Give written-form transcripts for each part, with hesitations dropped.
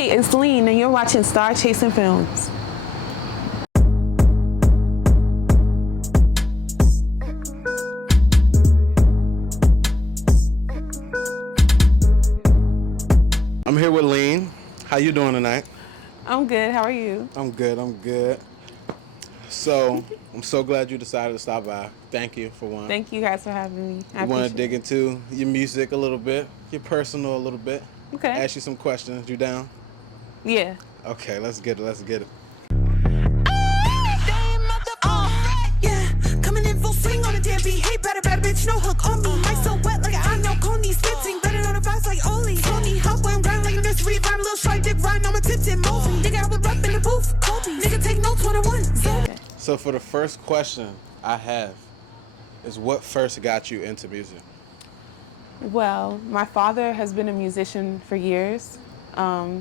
Hey, it's Lean, and you're watching Star Chasing Films. I'm here with Lean. How you doing tonight? I'm good. How are you? I'm good. So, I'm so glad you decided to stop by. Thank you for one. Thank you guys for having me. I We want to appreciate dig it. into your music a little bit, your personal a little bit. Okay. Ask you some questions. You down? Yeah. Okay, let's get it. Yeah, coming in full swing on a damn beat. Hey, better bitch, no hook on me. Mic so wet like I know Coney. Spitting better on the vibes like Oli. Tony, hop when I'm grind like a nursery. If I'm a little shy, dick rhyme, I'm a tip movie. Nigga, I would rap in the booth. Kobe. Nigga, take notes 101. Okay. So for the first question I have is what first got you into music? Well, my father has been a musician for years.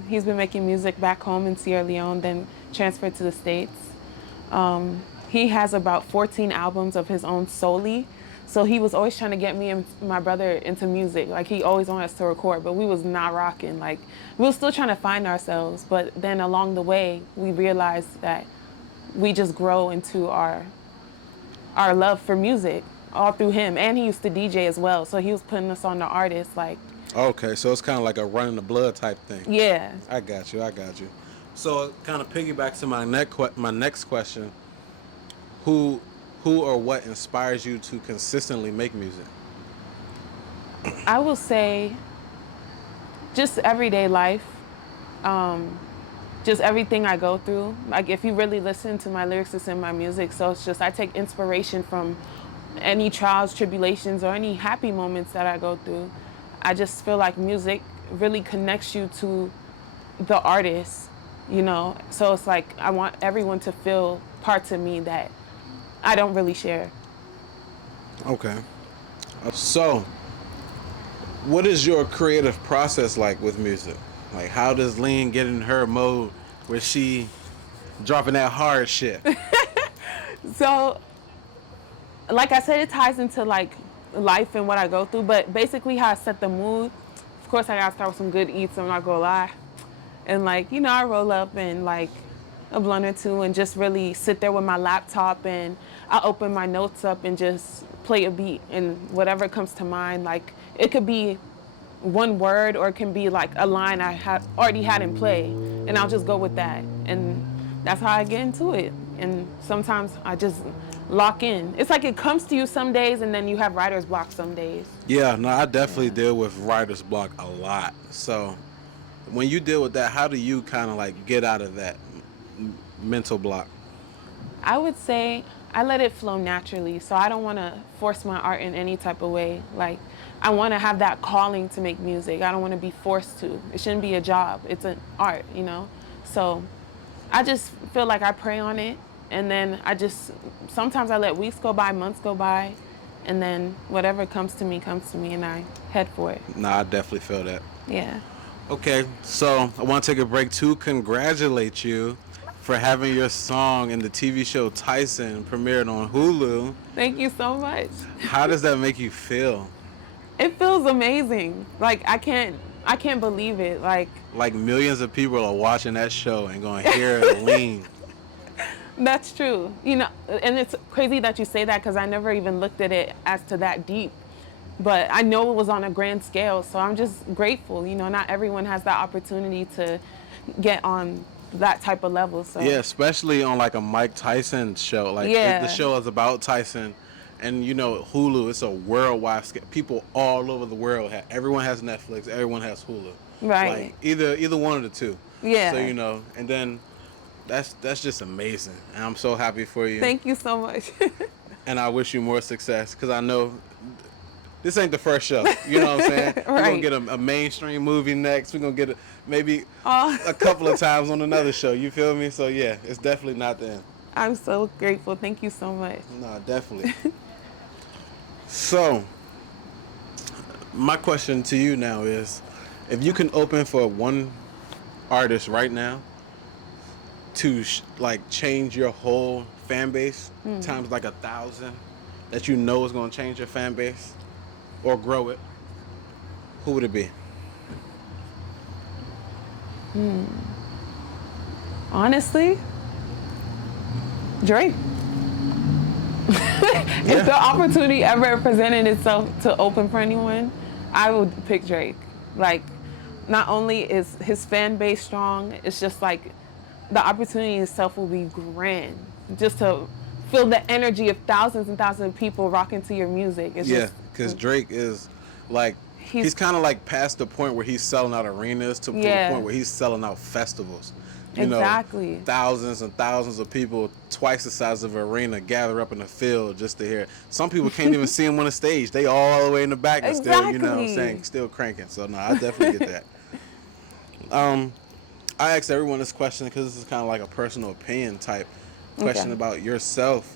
He's been making music back home in Sierra Leone, then transferred to the States. He has about 14 albums of his own solely. So he was always trying to get me and my brother into music. Like, he always wanted us to record, but we was not rocking. Like, we were still trying to find ourselves. But then along the way, we realized that we just grow into our love for music all through him. And he used to DJ as well. So he was putting us on the artists, like. Okay, so it's kind of like a running the blood type thing. Yeah. I got you. So it kind of piggybacks to my next question. Who or what inspires you to consistently make music? I will say just everyday life, just everything I go through. Like, if you really listen to my lyrics, it's in my music. So it's just I take inspiration from any trials, tribulations, or any happy moments that I go through. I just feel like music really connects you to the artist, you know? So it's like I want everyone to feel parts of me that I don't really share. Okay. So, what is your creative process like with music? Like, how does Lean get in her mode where she dropping that hard shit? So, like I said, it ties into like life and what I go through, but basically how I set the mood. Of course, I gotta start with some good eats, I'm not gonna lie. And like, you know, I roll up and like a blunt or two and just really sit there with my laptop, and I open my notes up and just play a beat and whatever comes to mind. Like, it could be one word or it can be like a line I already had in play, and I'll just go with that. And that's how I get into it. And sometimes I just lock in. It's like it comes to you some days and then you have writer's block some days. Yeah, no, I definitely deal with writer's block a lot. So, when you deal with that, how do you kind of like get out of that mental block? I would say I let it flow naturally. So I don't want to force my art in any type of way. Like, I want to have that calling to make music. I don't want to be forced to. It shouldn't be a job. It's an art, you know? So I just feel like I pray on it. And then sometimes I let weeks go by, months go by. And then whatever comes to me, and I head for it. Nah, I definitely feel that. Yeah. Okay, so I want to take a break to congratulate you for having your song in the TV show Tyson premiered on Hulu. Thank you so much. How does that make you feel? It feels amazing. Like, I can't believe it. Like millions of people are watching that show and going to hear Lean. That's true. You know, and it's crazy that you say that because I never even looked at it as to that deep. But I know it was on a grand scale, so I'm just grateful. You know, not everyone has that opportunity to get on that type of level. So Yeah, especially on like a Mike Tyson show. Like, Yeah. the show is about Tyson, and you know, Hulu, it's a worldwide scale. People all over the world everyone has Netflix, everyone has Hulu. Right. Like, either one of the two. Yeah. So, you know, and then that's just amazing, and I'm so happy for you. Thank you so much. And I wish you more success, because I know this ain't the first show. You know what I'm saying? We're going to get a mainstream movie next. We're going to get maybe a couple of times on another show. You feel me? So, yeah, it's definitely not the end. I'm so grateful. Thank you so much. No, definitely. So, my question to you now is, if you can open for one artist right now to like change your whole fan base times like 1,000, that you know is going to change your fan base or grow it, who would it be? Honestly, Drake. If the opportunity ever presented itself to open for anyone, I would pick Drake. Like, not only is his fan base strong, it's just like the opportunity itself will be grand. Just to feel the energy of thousands and thousands of people rocking to your music. It's Yeah, just, because Drake is like he's kind of like past the point where he's selling out arenas to the point where he's selling out festivals. You exactly. know, thousands and thousands of people, twice the size of an arena, gather up in the field just to hear. Some people can't even see him on the stage. They all the way in the back and still, you know what I'm saying, still cranking. So, no, I definitely get that. I asked everyone this question because this is kind of like a personal opinion type question about yourself,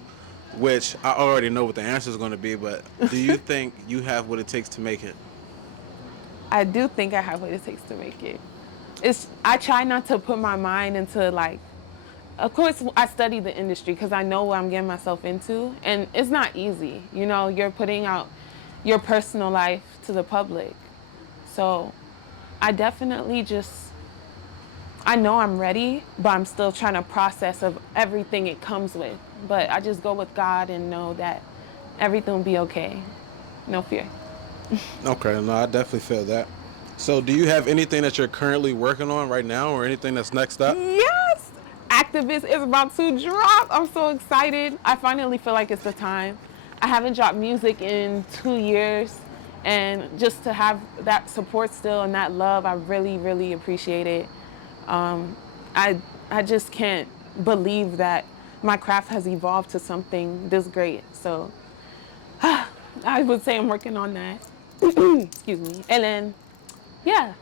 which I already know what the answer is going to be, but do you think you have what it takes to make it? I do think I have what it takes to make it. I try not to put my mind into like, of course I study the industry because I know what I'm getting myself into, and it's not easy. You know, you're putting out your personal life to the public. So I definitely I know I'm ready, but I'm still trying to process of everything it comes with. But I just go with God and know that everything will be okay. No fear. Okay, no, I definitely feel that. So do you have anything that you're currently working on right now or anything that's next up? Yes! Activist is about to drop. I'm so excited. I finally feel like it's the time. I haven't dropped music in 2 years, and just to have that support still and that love, I really, really appreciate it. I just can't believe that my craft has evolved to something this great. So I would say I'm working on that. Excuse me. And then, yeah,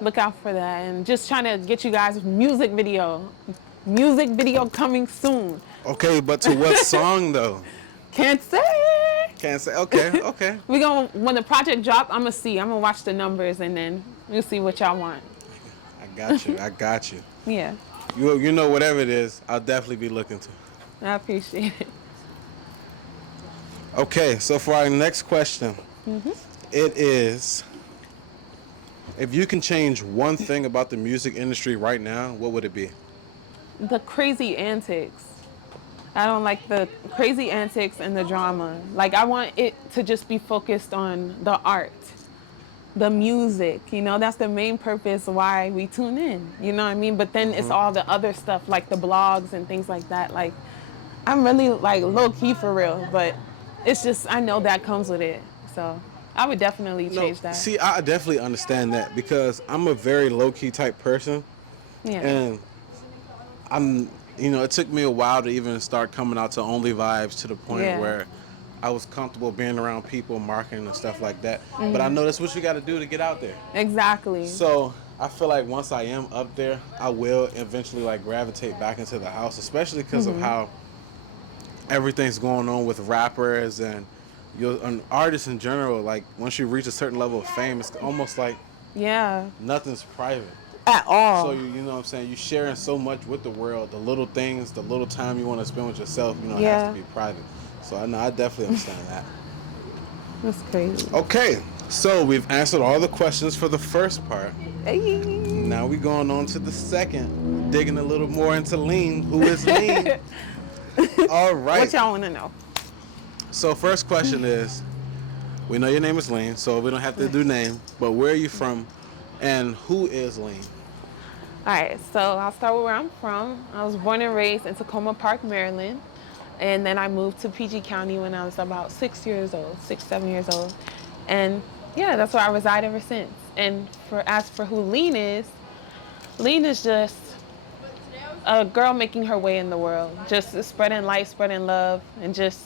look out for that. And just trying to get you guys music video coming soon. Okay, but to what song though? Can't say. Can't say. Okay, okay. When the project drop, I'm gonna watch the numbers, and then we'll see what y'all want. I got you. Yeah. You know, whatever it is, I'll definitely be looking to. I appreciate it. Okay, so for our next question, it is, if you can change one thing about the music industry right now, what would it be? The crazy antics. I don't like the crazy antics and the drama. Like, I want it to just be focused on the art, the music, you know, that's the main purpose why we tune in, you know what I mean? But then it's all the other stuff, like the blogs and things like that. Like, I'm really like low key for real, but it's just, I know that comes with it. So I would definitely change that. See, I definitely understand that because I'm a very low key type person. Yeah. And it took me a while to even start coming out to Only Vibes to the point where I was comfortable being around people, marketing and stuff like that. But I know that's what you got to do to get out there. Exactly. So I feel like once I am up there, I will eventually like gravitate back into the house, especially because of how everything's going on with rappers and artists in general. Like once you reach a certain level of fame, it's almost like nothing's private. At all. So you know what I'm saying? You're sharing so much with the world, the little things, the little time you want to spend with yourself, it has to be private. So I definitely understand that. That's crazy. Okay, so we've answered all the questions for the first part. Hey. Now we're going on to the second, digging a little more into Lean. Who is Lean? All right. What y'all want to know? So first question is, we know your name is Lean, so we don't have to do name, but where are you from and who is Lean? All right, so I'll start with where I'm from. I was born and raised in Tacoma Park, Maryland. And then I moved to PG County when I was about 7 years old. And yeah, that's where I reside ever since. And as for who Lean is just a girl making her way in the world, just spreading light, spreading love, and just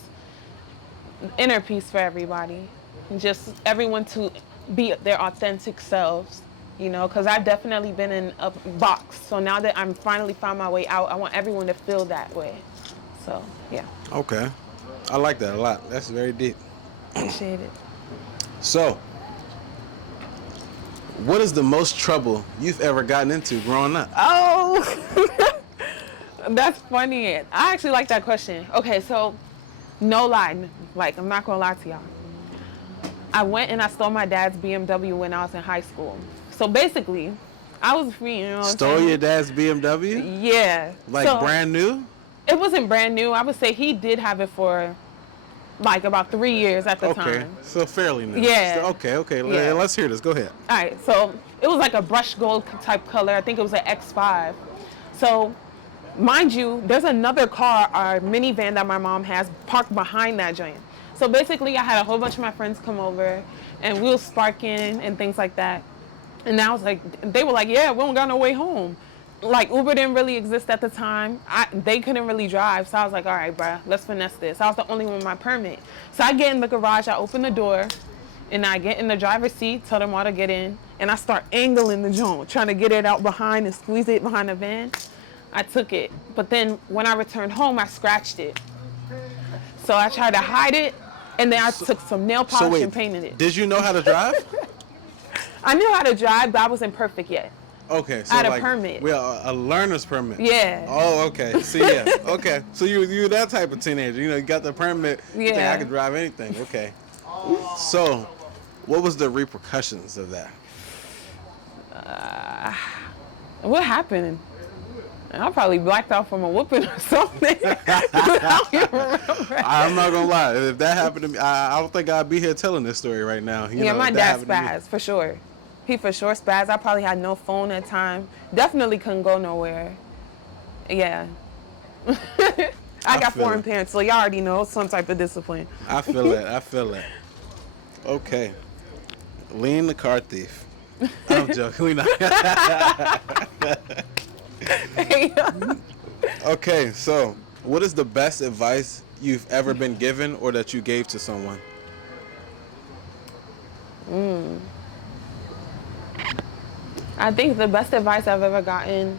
inner peace for everybody. And just everyone to be their authentic selves, because I've definitely been in a box. So now that I'm finally found my way out, I want everyone to feel that way. So, yeah. Okay. I like that a lot. That's very deep. Appreciate it. So, what is the most trouble you've ever gotten into growing up? Oh, that's funny. I actually like that question. Okay, so no lie. Like, I'm not going to lie to y'all. I went and I stole my dad's BMW when I was in high school. So basically, I was free, you know what I'm Stole saying? your dad's BMW? Yeah. Like So, brand new? it wasn't brand new. I would say he did have it for like about 3 years at the Okay, time. so fairly new. Yeah. Okay. Yeah. Let's hear this. Go ahead. All right, so it was like a brush gold type color. I think it was an X5. So, mind you, there's another car, our minivan that my mom has, parked behind that joint. So basically, I had a whole bunch of my friends come over, and we were sparking and things like that. And I was like, they were like, yeah, we don't got no way home. Like, Uber didn't really exist at the time. They couldn't really drive. So I was like, all right, bruh, let's finesse this. I was the only one with my permit. So I get in the garage, I open the door, and I get in the driver's seat, tell them all to get in, and I start angling the joint, trying to get it out behind and squeeze it behind the van. I took it. But then when I returned home, I scratched it. So I tried to hide it, and then I took some nail polish and painted it. Did you know how to drive? I knew how to drive, but I wasn't perfect yet. Okay, so I had like, a permit. Well, a learner's permit. Yeah. Oh, okay. See, yeah. Okay. So you that type of teenager. You know, you got the permit. You think Yeah. I can drive anything. Okay. So, what was the repercussions of that? What happened? I probably blacked out from a whooping or something. I don't even remember. I'm not gonna lie. If that happened to me, I don't think I'd be here telling this story right now. You Yeah, know, my if that dad happened to me- spazzed, for sure. He for sure spazzed. I probably had no phone at the time. Definitely couldn't go nowhere. Yeah. I got feel foreign it. parents, so y'all already know some type of discipline. I feel it. I feel it. Okay. Lean the car thief. I'm joking. We not. Okay, so what is the best advice you've ever been given or that you gave to someone? I think the best advice I've ever gotten,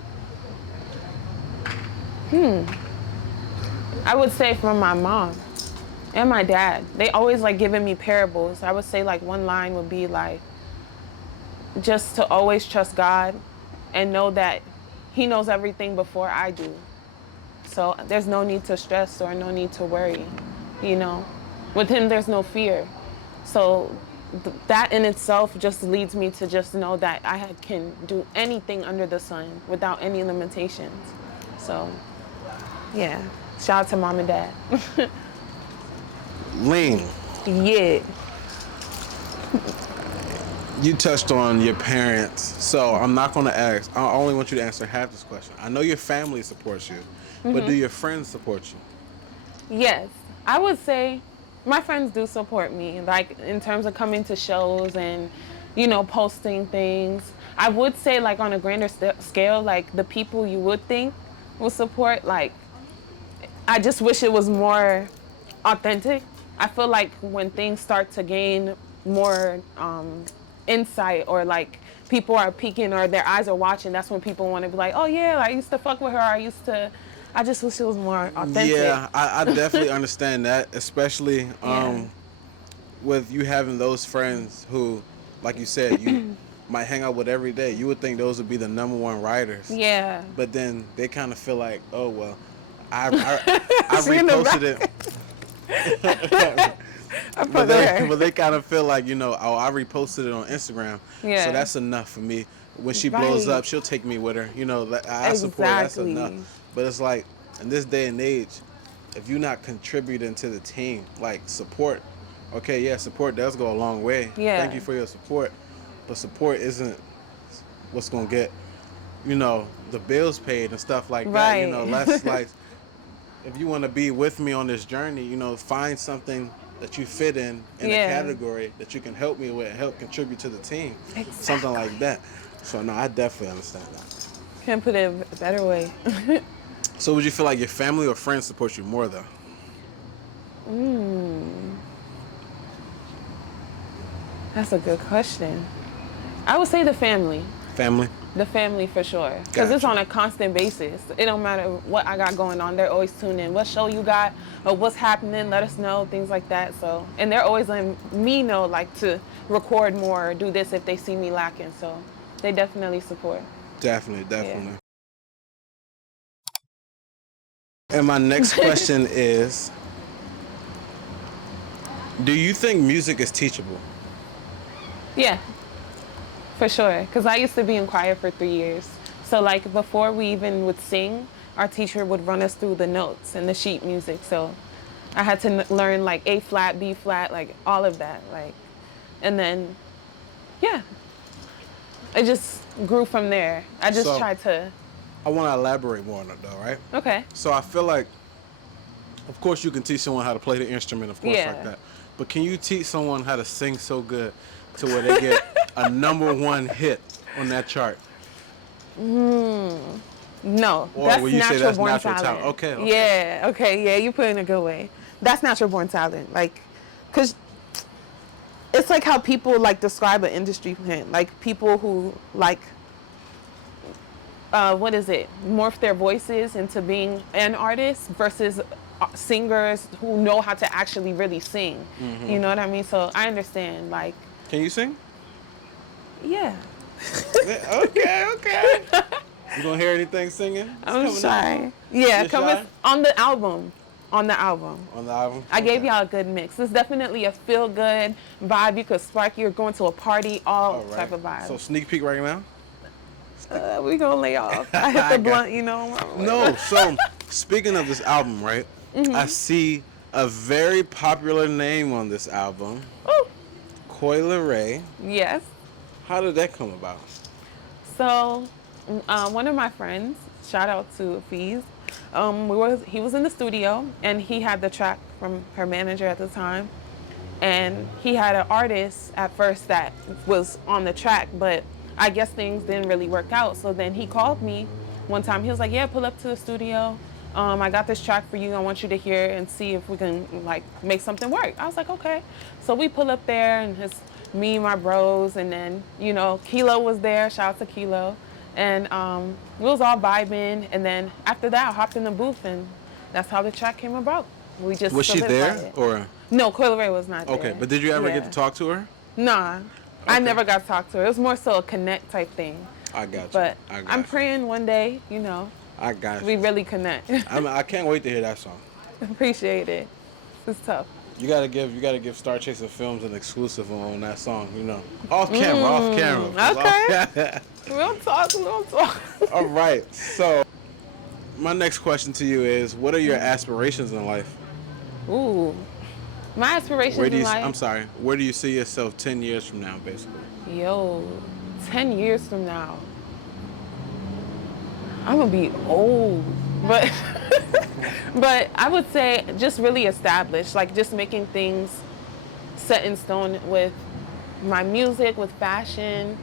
I would say from my mom and my dad. They always like giving me parables. I would say like one line would be like, just to always trust God and know that He knows everything before I do. So there's no need to stress or no need to worry, you know. With Him, there's no fear. So that in itself just leads me to just know that I can do anything under the sun without any limitations. So, yeah. Shout out to mom and dad. Lean, Yeah. you touched on your parents, so I'm not going to ask. I only want you to answer half this question. I know your family supports you, but do your friends support you? Yes. I would say my friends do support me, like in terms of coming to shows and, you know, posting things. I would say like on a grander scale, like the people you would think would support, like, I just wish it was more authentic. I feel like when things start to gain more insight or like people are peeking or their eyes are watching, that's when people want to be like, oh yeah, I used to fuck with her. I just wish it was more authentic. Yeah, I definitely understand that, especially with you having those friends who, like you said, you might hang out with every day. You would think those would be the #1 writers. Yeah. But then they kind of feel like, oh, well, I She in the reposted it. But they kind of feel like, you know, oh, I reposted it on Instagram. Yeah. So that's enough for me. When she blows Right. up, she'll take me with her. You know, I support her, that's enough. Exactly. But it's like, in this day and age, if you're not contributing to the team, like support, okay, yeah, support does go a long way. Yeah. Thank you for your support. But support isn't what's going to get, you know, the bills paid and stuff like that. You know, Right. less like, if you want to be with me on this journey, you know, find something that you fit in a category that you can help me with, help contribute to the team. Exactly. Something like that. So, no, I definitely understand that. Can't put it a better way. So would you feel like your family or friends support you more, though? That's a good question. I would say the family. Family? The family for sure. Because it's Gotcha. on a constant basis. It don't matter what I got going on. They're always tuned in. What show you got or what's happening, let us know, things like that. So, and they're always letting me know, like, to record more or do this if they see me lacking. So they definitely support. Definitely. And my next question is, do you think music is teachable? Yeah, For sure, because I used to be in choir for 3 years. So like before we even would sing, our teacher would run us through the notes and the sheet music. So I had to learn like A flat, B flat, like all of that. Like, and then, yeah, it just grew from there. I just So- tried to. I want to elaborate more on it though, right? Okay. So I feel like, of course, you can teach someone how to play the instrument, of course, Yeah. like that. But can you teach someone how to sing so good to where they get a #1 hit on that chart? No, Or that's will you say natural that's born natural talent. talent? Okay, okay. Yeah. Okay. Yeah, you put it in a good way. That's natural born talent. Like, cause it's like how people like describe an industry plant. Like people who like, what is it? Morph their voices into being an artist versus singers who know how to actually really sing. Mm-hmm. You know what I mean? So I understand. Like, Can you sing? yeah. Okay, okay. You gonna hear anything singing? It's I'm coming shy. up. Yeah, You're coming shy? on the album. On the album. On the album? I gave Okay. y'all a good mix. It's definitely a feel good vibe. You could spark. You're going to a party, all All right. type of vibe. So sneak peek right now? We gonna lay off. I hit I the got blunt, you know. No, so speaking of this album, right? Mm-hmm. I see a very popular name on this album, Ooh, Coi Leray. yes. How did that come about? So, one of my friends, shout out to Fees, he was in the studio and he had the track from her manager at the time, and he had an artist at first that was on the track, but I guess things didn't really work out. So then he called me one time. He was like, "Yeah, pull up to the studio. I got this track for you. I want you to hear and see if we can like make something work." I was like, "Okay." So we pull up there and it's me, my bros, and then Kilo was there. Shout out to Kilo, and we was all vibing. And then after that, I hopped in the booth, and that's how the track came about. We just Was she solidified there it. or? No, Coi Leray was not there. Okay, but did you ever get Yeah. to talk to her? Nah, I Okay. never got to talk to her. It was more so a connect type thing. I got you. But I got I'm you. praying one day, I got we you. really connect. I can't wait to hear that song. Appreciate it. It's tough. You gotta give Star Chaser Films an exclusive on that song. Off camera, off camera. Okay. We'll talk. All right. So, my next question to you is, what are your aspirations in life? Ooh, my aspirations Where do in you? life. I'm sorry. Where do you see yourself 10 years from now, basically? Yo, 10 years from now, I'm gonna be old, but but I would say just really established, like just making things set in stone with my music, with fashion.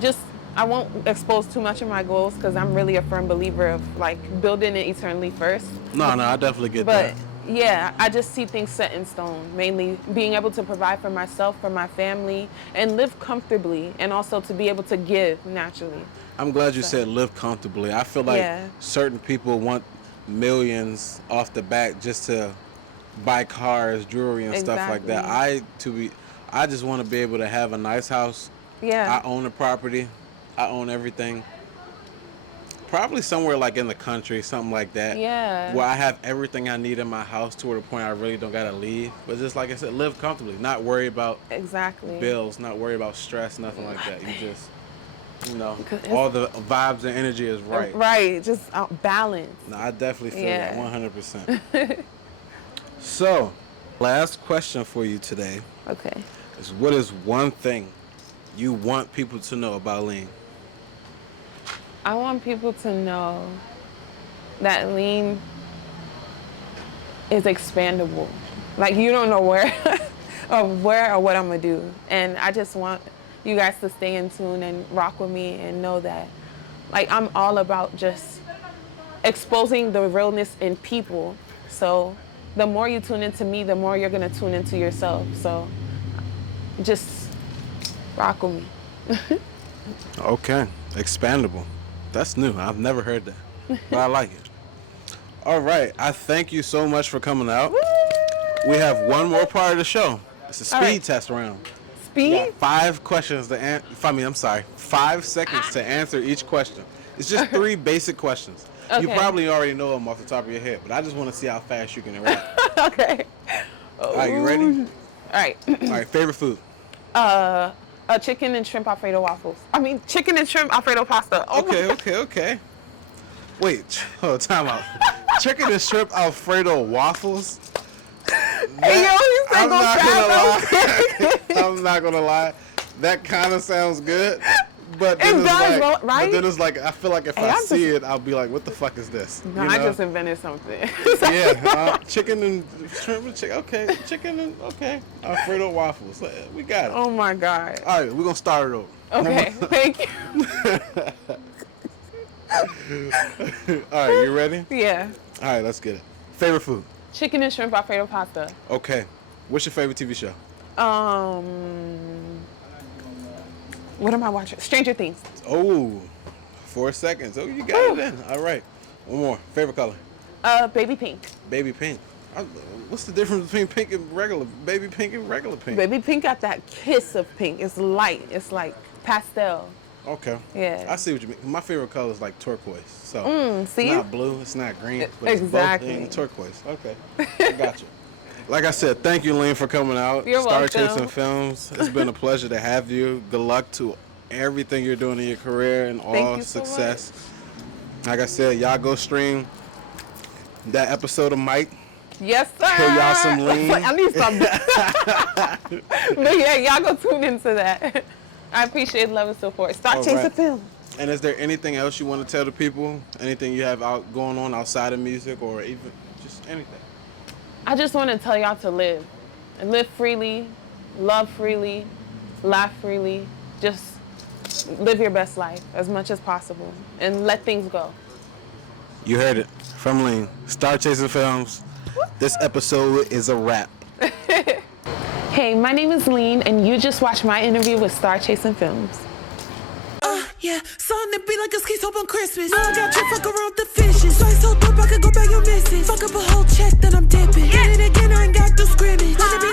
Just I won't expose too much of my goals because I'm really a firm believer of like building it eternally first. No, I definitely get But that. yeah, I just see things set in stone, mainly being able to provide for myself, for my family, and live comfortably, and also to be able to give naturally. I'm glad you said live comfortably. I feel like Yeah. certain people want millions off the bat just to buy cars, jewelry, and stuff like that. I just want to be able to have a nice house. Yeah. I own a property. I own everything. Probably somewhere like in the country, something like that. Yeah. Where I have everything I need in my house to the point I really don't gotta leave. But just like I said, live comfortably. Not worry about Exactly. bills. Not worry about stress. Nothing like that. You just, It's- all the vibes and energy is right. Right. Just balance. No, I definitely feel Yeah. that 100%. So, last question for you today Okay. is, what is one thing you want people to know about Lean? I want people to know that lean is expandable. Like you don't know where or what I'm gonna do. And I just want you guys to stay in tune and rock with me and know that like I'm all about just exposing the realness in people. So the more you tune into me, the more you're gonna tune into yourself. So just rock with me. Okay, expandable. That's new. I've never heard that, but I like it. All right, I thank you so much for coming out. We have one more part of the show. It's a speed All right. test round. Speed? You got 5 questions to answer. 5 seconds to answer each question. It's just 3 basic questions. You Okay. probably already know them off the top of your head, but I just want to see how fast you can interact. Okay. All right, you ready? All right. All right, favorite food? Chicken and shrimp Alfredo waffles. I mean, chicken and shrimp Alfredo pasta. Oh Okay. Wait, time out. Chicken and shrimp Alfredo waffles? Hey, yo, you said I'm go not fast. gonna lie. I'm not gonna lie. That kind of sounds good. But then It does, like, right? But then it's like, I feel like if Hey, I I'm see it, I'll be like, what the fuck is this? No, You I know? just invented something. Yeah, chicken and shrimp and chicken. Okay, chicken and, okay. Alfredo waffles. We got it. Oh my God. All right, we're going to start it over. Okay, thank you. All right, you ready? Yeah. All right, let's get it. Favorite food? Chicken and shrimp Alfredo pasta. Okay. What's your favorite TV show? What am I watching? Stranger Things. Oh, 4 seconds. Oh, you got it then. All right. One more. Favorite color? Baby pink. Baby pink. What's the difference between pink and regular? Baby pink and regular pink? Baby pink got that kiss of pink. It's light. It's like pastel. Okay. Yeah. I see what you mean. My favorite color is like turquoise. So see? it's not blue, it's not green, but Exactly. it's both turquoise. Okay. I got you. Like I said, thank you, Lean, for coming out. You're Star welcome. Chasing Films. It's been a pleasure to have you. Good luck to everything you're doing in your career and Thank all you so success. Like I said, y'all go stream that episode of Mike. Yes, sir. Kill y'all some lean. I need something. But yeah, y'all go tune into that. I appreciate love and support. Start All chasing right. film. And is there anything else you want to tell the people? Anything you have going on outside of music or even just anything? I just want to tell y'all to live. And live freely, love freely, laugh freely. Just live your best life as much as possible and let things go. You heard it from Lean. Star Chasing Films. This episode is a wrap. Hey, my name is Lean, and you just watched my interview with Star Chasing Films. Yeah, something that be like a ski soap on Christmas. Now I got you fuck around with the fishes. Slice so dope, I could go back your missus. Fuck up a whole check, then I'm dipping. Get it again, I ain't got to scrimmage. Let it be